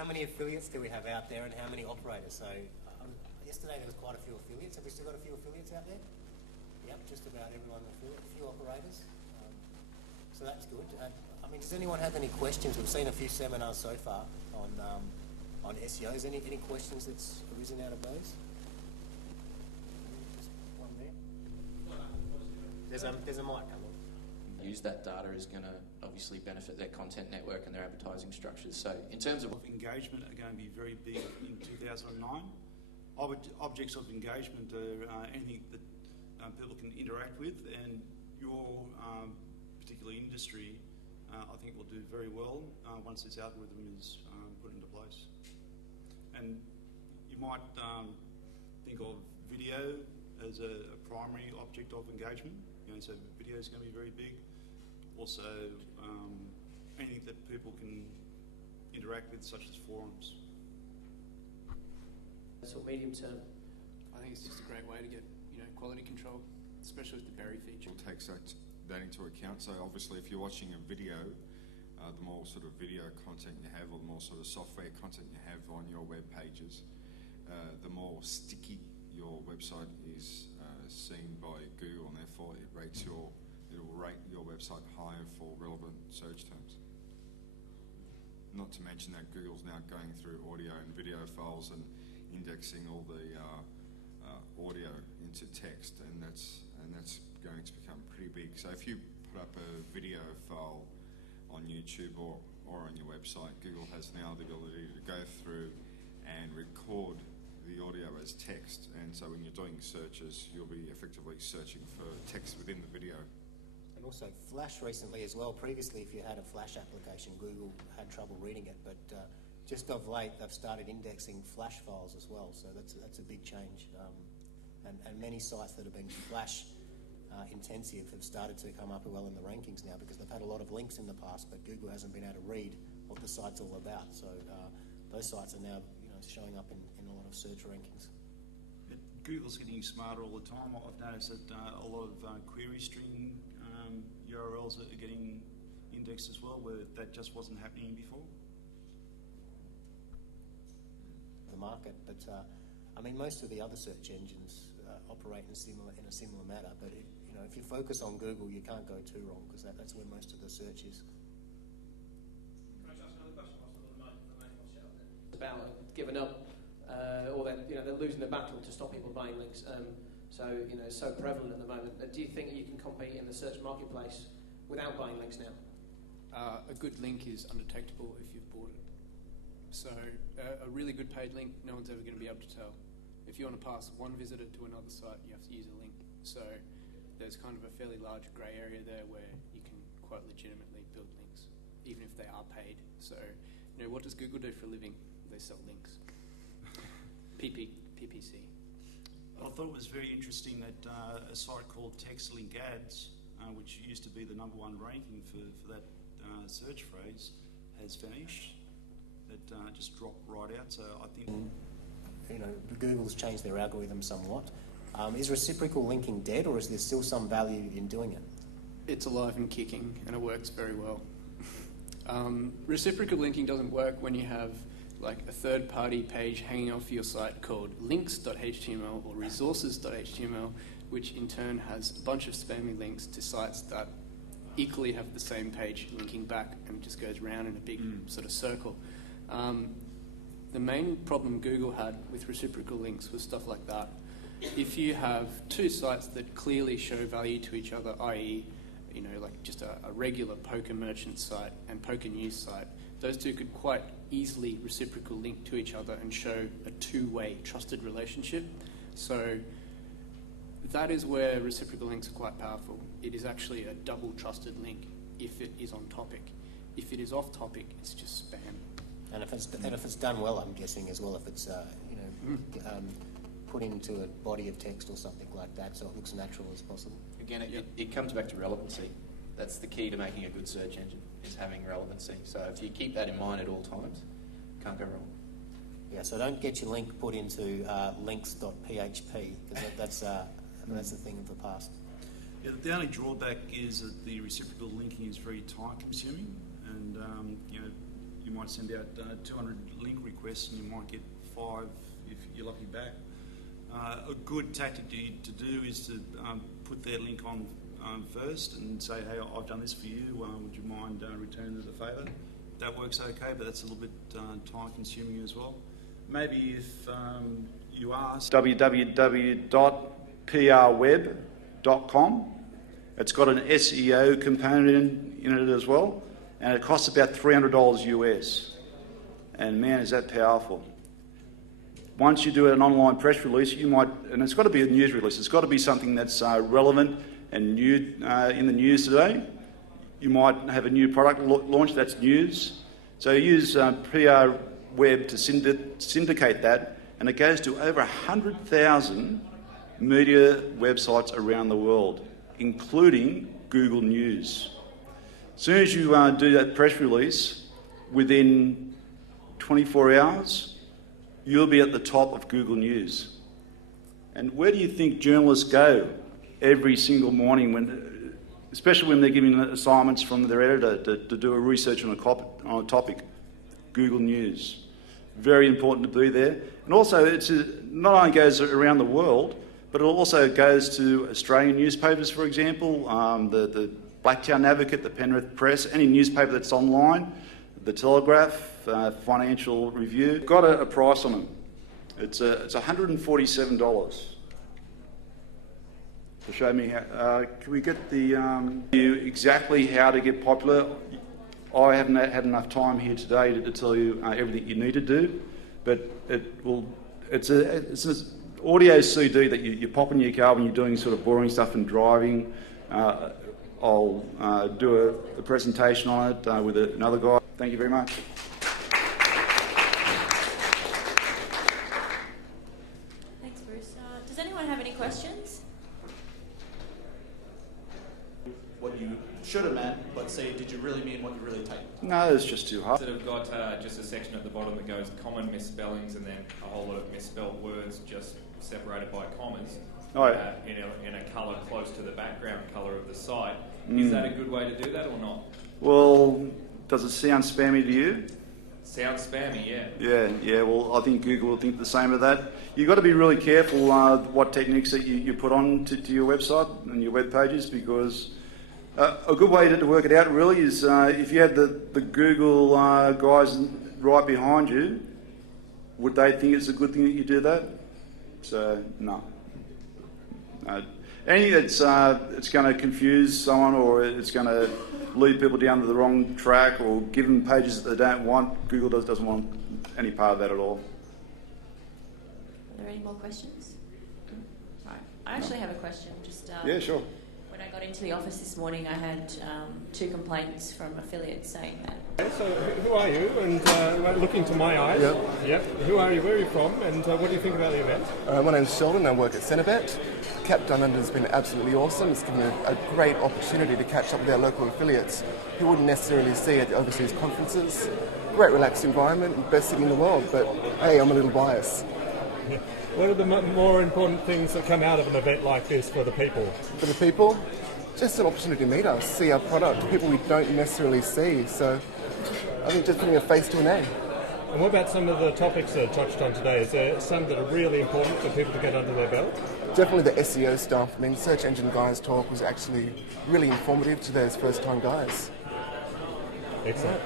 how many affiliates do we have out there and how many operators? So yesterday there was quite a few affiliates. Have we still got a few affiliates out there? Yep, just about everyone affiliate, a few operators. So that's good. I mean, does anyone have any questions? We've seen a few seminars so far on SEOs. Any questions that's arisen out of those? Just one there. There's a mic coming. Use that data is going to obviously benefit their content network and their advertising structures. So in terms of engagement are going to be very big in 2009. Objects of engagement are anything that people can interact with, and your particular industry I think will do very well once this algorithm is put into place. And you might think of video as a primary object of engagement. So video is going to be very big. Also, anything that people can interact with, such as forums. Sort of medium term. I think it's just a great way to get quality control, especially with the berry feature. We'll take that into account. So obviously, if you're watching a video, the more sort of video content you have, or the more sort of software content you have on your web pages, the more sticky your website is seen by Google, and therefore it will rate your website higher for relevant search terms. Not to mention that Google's now going through audio and video files and indexing all the audio into text, and that's going to become pretty big. So if you put up a video file on YouTube or on your website, Google has now the ability to go through and record the audio as text, and so when you're doing searches, you'll be effectively searching for text within the video. And also Flash recently as well. Previously, if you had a Flash application, Google had trouble reading it, but just of late they've started indexing Flash files as well, so that's a big change. And many sites that have been Flash intensive have started to come up well in the rankings now, because they've had a lot of links in the past, but Google hasn't been able to read what the site's all about. So those sites are now showing up in a lot of search rankings. Google's getting smarter all the time. I've noticed that a lot of query string URLs are getting indexed as well, where that just wasn't happening before. The market, but I mean, most of the other search engines operate in a similar manner. But if you focus on Google, you can't go too wrong, because that's where most of the search is. Can I ask another question? About giving up, or that they're losing the battle to stop people buying links. So it's so prevalent at the moment. Do you think you can compete in the search marketplace without buying links now? A good link is undetectable if you've bought it. So a really good paid link, no one's ever going to be able to tell. If you want to pass one visitor to another site, you have to use a link. So there's kind of a fairly large grey area there where you can quite legitimately build links, even if they are paid. So what does Google do for a living? They sell links. PPC. I thought it was very interesting that a site called Text Link Ads, which used to be the #1 ranking for that search phrase, has vanished. It just dropped right out. So I think Google's changed their algorithm somewhat. Is reciprocal linking dead, or is there still some value in doing it? It's alive and kicking, and it works very well. Reciprocal linking doesn't work when you have like a third-party page hanging off your site called links.html or resources.html, which in turn has a bunch of spammy links to sites that equally have the same page linking back, and it just goes round in a big sort of circle. The main problem Google had with reciprocal links was stuff like that. If you have two sites that clearly show value to each other, i.e., like just a regular poker merchant site and poker news site, those two could quite easily reciprocal link to each other and show a two-way trusted relationship. So that is where reciprocal links are quite powerful. It is actually a double trusted link if it is on topic. If it is off topic, it's just spam. And if it's done well, I'm guessing as well, if it's put into a body of text or something like that, so it looks natural as possible. Again, it comes back to relevancy. That's the key to making a good search engine, is having relevancy. So if you keep that in mind at all times, can't go wrong. Yeah, so don't get your link put into links.php, because that's the thing of the past. Yeah, the only drawback is that the reciprocal linking is very time consuming, and you might send out 200 link requests and you might get 5 if you're lucky back. A good tactic to do is to put their link on first and say, hey, I've done this for you, would you mind returning it a favour? That works okay, but that's a little bit time consuming as well. Maybe if you ask www.prweb.com, it's got an SEO component in it as well, and it costs about $300 US. And man, is that powerful. Once you do an online press release, you might, and it's got to be a news release, it's got to be something that's relevant and new in the news today. You might have a new product launch that's news. So use PR Web to syndicate that, and it goes to over 100,000 media websites around the world, including Google News. As soon as you do that press release, within 24 hours, you'll be at the top of Google News. And where do you think journalists go every single morning, especially when they're given assignments from their editor to do a research on a topic? Google News. Very important to be there. And also, not only goes around the world, but it also goes to Australian newspapers, for example, the Blacktown Advocate, the Penrith Press, any newspaper that's online, the Telegraph, Financial Review. Got a price on them. It's $147. To show me how, can we get the exactly how to get popular? I haven't had enough time here today to tell you everything you need to do, but it's an audio CD that you pop in your car when you're doing sort of boring stuff and driving. I'll do a presentation on it with another guy. Thank you very much. Thanks, Bruce. Does anyone have any questions? What you should have meant, but say, did you really mean what you really typed? No, it's just too hard. Instead of got just a section at the bottom that goes common misspellings and then a whole lot of misspelled words just separated by commas in a colour close to the background colour of the site. Is that a good way to do that or not? Well, does it sound spammy to you? Sounds spammy, yeah. Yeah. Well, I think Google will think the same of that. You've got to be really careful what techniques that you put on to your website and your web pages, because a good way to work it out really is if you had the Google guys right behind you, would they think it's a good thing that you do that? So, no. Anything that's it's going to confuse someone, or it's going to lead people down the wrong track, or give them pages that they don't want, Google doesn't want any part of that at all. Are there any more questions? Right. I actually have a question. Just yeah, sure. when I got into the office this morning, I had 2 complaints from affiliates saying that. So who are you? And looking to my eyes. Yep. Who are you? Where are you from? And what do you think about the event? My name's Sheldon. I work at Centrebet. Cap Down Under has been absolutely awesome. It's given me a great opportunity to catch up with our local affiliates who wouldn't necessarily see at the overseas conferences. Great relaxed environment, best city in the world, but hey, I'm a little biased. Yeah. What are the more important things that come out of an event like this for the people? For the people, just an opportunity to meet us, see our product, people we don't necessarily see. So I think just putting a face to a name. And what about some of the topics that are touched on today? Is there some that are really important for people to get under their belt? Definitely the SEO stuff. I mean, Search Engine Guys talk was actually really informative to those first-time guys. Excellent.